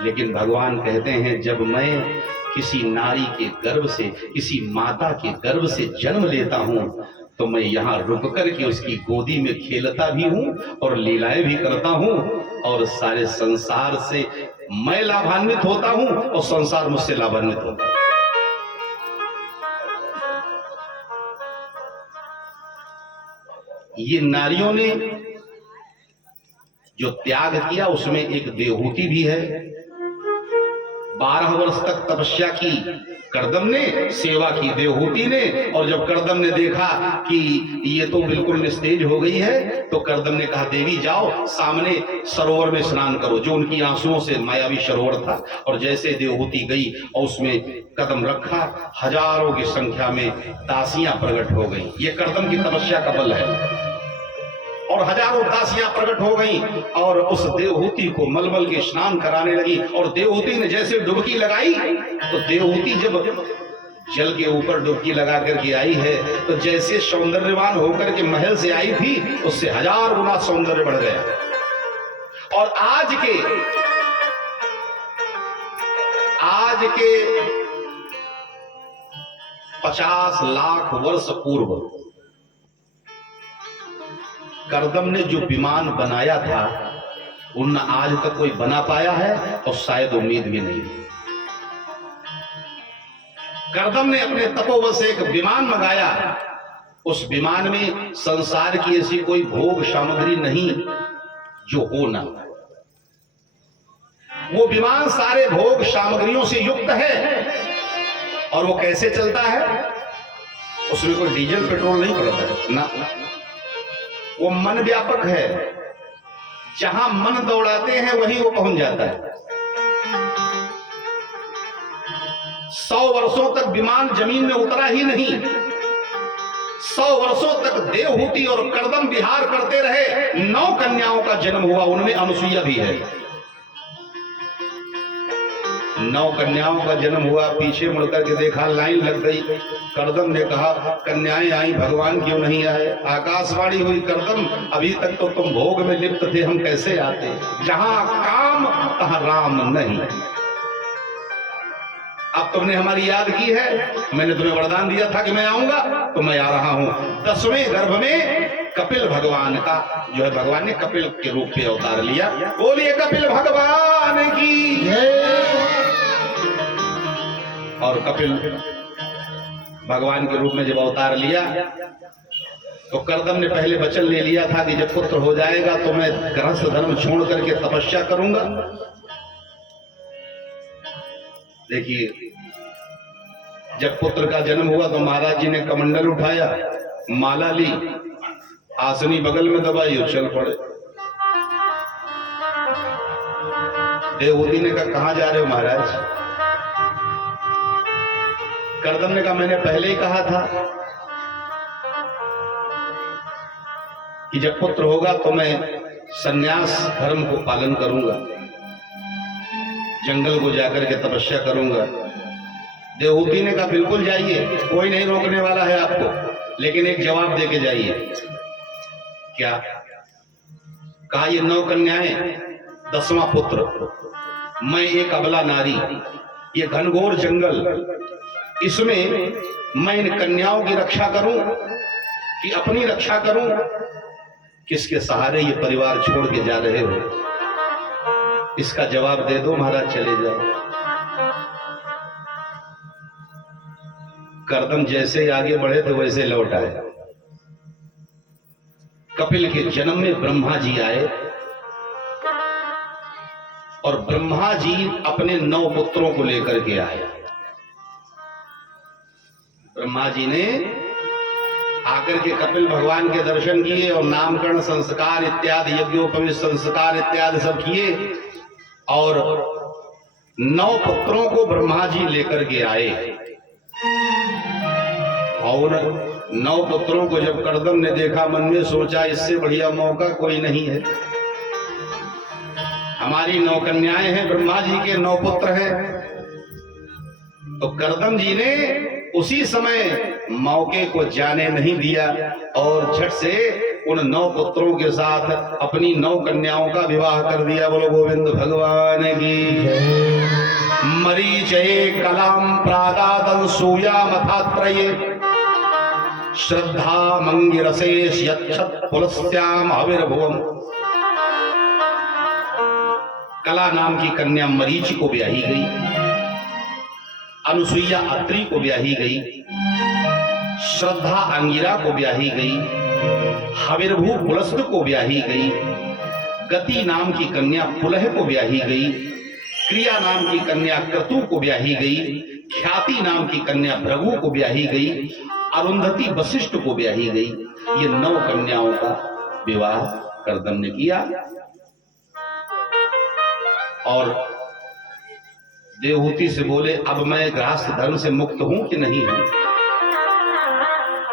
लेकिन भगवान कहते हैं, जब मैं किसी नारी के गर्भ से, किसी माता के गर्भ से जन्म लेता हूं, तो मैं यहाँ रुक कर के उसकी गोदी में खेलता भी हूँ और लीलाएं भी करता हूँ, और सारे संसार से मैं लाभान्वित होता हूँ और संसार मुझसे लाभान्वित होता है। ये नारियों ने जो त्याग किया उसमें एक देवहूति भी है। 12 वर्ष तक तपस्या की कर्दम ने, सेवा की देवहूति ने, और जब कर्दम ने देखा कि ये तो बिल्कुल निस्तेज हो गई है, तो कर्दम ने कहा देवी जाओ सामने सरोवर में स्नान करो, जो उनकी आंसुओं से मायावी सरोवर था। और जैसे देवहूति गई और उसमें कदम रखा, हजारों की संख्या में दासियां प्रकट हो गई। ये कर्दम की तपस्या का बल है। और हजारों दासियां प्रकट हो गईं और उस देवहूति को मलमल के स्नान कराने लगी। और देवहूति ने जैसे डुबकी लगाई, तो देवहूति जब जल के ऊपर डुबकी लगा करके आई है, तो जैसे सौंदर्यवान होकर के महल से आई थी, उससे 1000 गुना सौंदर्य बढ़ गया। और आज के 50 लाख वर्ष पूर्व कर्दम ने जो विमान बनाया था, उन आज तक कोई बना पाया है और शायद उम्मीद भी नहीं। कर्दम ने अपने तपोबल से एक विमान मंगाया। उस विमान में संसार की ऐसी कोई भोग सामग्री नहीं जो हो ना। वो विमान सारे भोग सामग्रियों से युक्त है। और वो कैसे चलता है? उसमें कोई डीजल पेट्रोल नहीं पड़ता है ना। वो मन व्यापक है। जहां मन दौड़ाते हैं वहीं वो पहुंच जाता है। 100 वर्षों तक विमान जमीन में उतरा ही नहीं। 100 वर्षों तक देवहूति और कर्दम विहार करते रहे। 9 कन्याओं का जन्म हुआ, उनमें अनुसुईया भी है। 9 कन्याओं का जन्म हुआ। पीछे मुड़कर के देखा, लाइन लग गई। कर्दम ने कहा कन्याएं आई, भगवान क्यों नहीं आए? आकाशवाणी हुई, कर्दम अभी तक तो तुम भोग में लिप्त थे, हम कैसे आते? जहां काम तहां राम नहीं। अब तुमने हमारी याद की है, मैंने तुम्हें वरदान दिया था कि मैं आऊंगा, तो मैं आ रहा हूं। 10वें गर्भ में कपिल भगवान का जो है, भगवान ने कपिल के रूप में अवतार लिया। बोलिए कपिल भगवान की जय। और कपिल भगवान के रूप में जब अवतार लिया, तो कर्दम ने पहले वचन ले लिया था कि जब पुत्र हो जाएगा तो मैं गृहस्थ धर्म छोड़ करके तपस्या करूंगा। देखिए, जब पुत्र का जन्म हुआ तो महाराज जी ने कमंडल उठाया, माला ली, आसनी बगल में दबाई और चल पड़े। देवहूति ने कहा कहां जा रहे हो महाराज? कर्दम ने कहा मैंने पहले ही कहा था कि जब पुत्र होगा तो मैं सन्यास धर्म को पालन करूंगा, जंगल को जाकर के तपस्या करूंगा। देवहूति ने कहा बिल्कुल जाइए, कोई नहीं रोकने वाला है आपको, लेकिन एक जवाब देके जाइए। क्या कहा? ये 9 कन्याएं, 10वां पुत्र, मैं एक अबला नारी, ये घनघोर जंगल, इसमें मैं इन कन्याओं की रक्षा करूं कि अपनी रक्षा करूं? किसके सहारे ये परिवार छोड़ के जा रहे हो? इसका जवाब दे दो महाराज, चले जाओ। कर्दम जैसे आगे बढ़े थे वैसे लौट आए। कपिल के जन्म में ब्रह्मा जी आए और ब्रह्मा जी अपने 9 पुत्रों को लेकर के आए। ब्रह्मा जी ने आकर के कपिल भगवान के दर्शन किए और नामकरण संस्कार इत्यादि, यज्ञोपवीत संस्कार इत्यादि सब किए। और 9 पुत्रों को ब्रह्मा जी लेकर के आए। और 9 पुत्रों को जब कर्दम ने देखा, मन में सोचा इससे बढ़िया मौका कोई नहीं है। हमारी 9 कन्याएं हैं, ब्रह्मा जी के 9 पुत्र हैं। तो कर्दम जी ने उसी समय मौके को जाने नहीं दिया और झट से उन 9 पुत्रों के साथ अपनी 9 कन्याओं का विवाह कर दिया। बोलो गोविंद भगवान की। मरीचये कलाम प्रादादं सूया मथात्रये श्रद्धा मंगिरसेश यच्छत पुलस्त्याम हविर्भुवम। कला नाम की कन्या मरीचि को ब्याही गई, अनुसुईया अत्रि को ब्याही गई, श्रद्धा अंगिरा को ब्याही गई, हविर्भू पुलस्त को ब्याही गई, गति नाम की कन्या पुलह को ब्याही गई, क्रिया नाम की कन्या क्रतु को ब्याही गई, ख्याति नाम की कन्या भृगु को ब्याही गई, अरुंधति वशिष्ठ को ब्याही गई। ये 9 कन्याओं का विवाह करदम ने किया और देवहूति से बोले अब मैं गृहस्थ धर्म से मुक्त हूं कि नहीं हूं।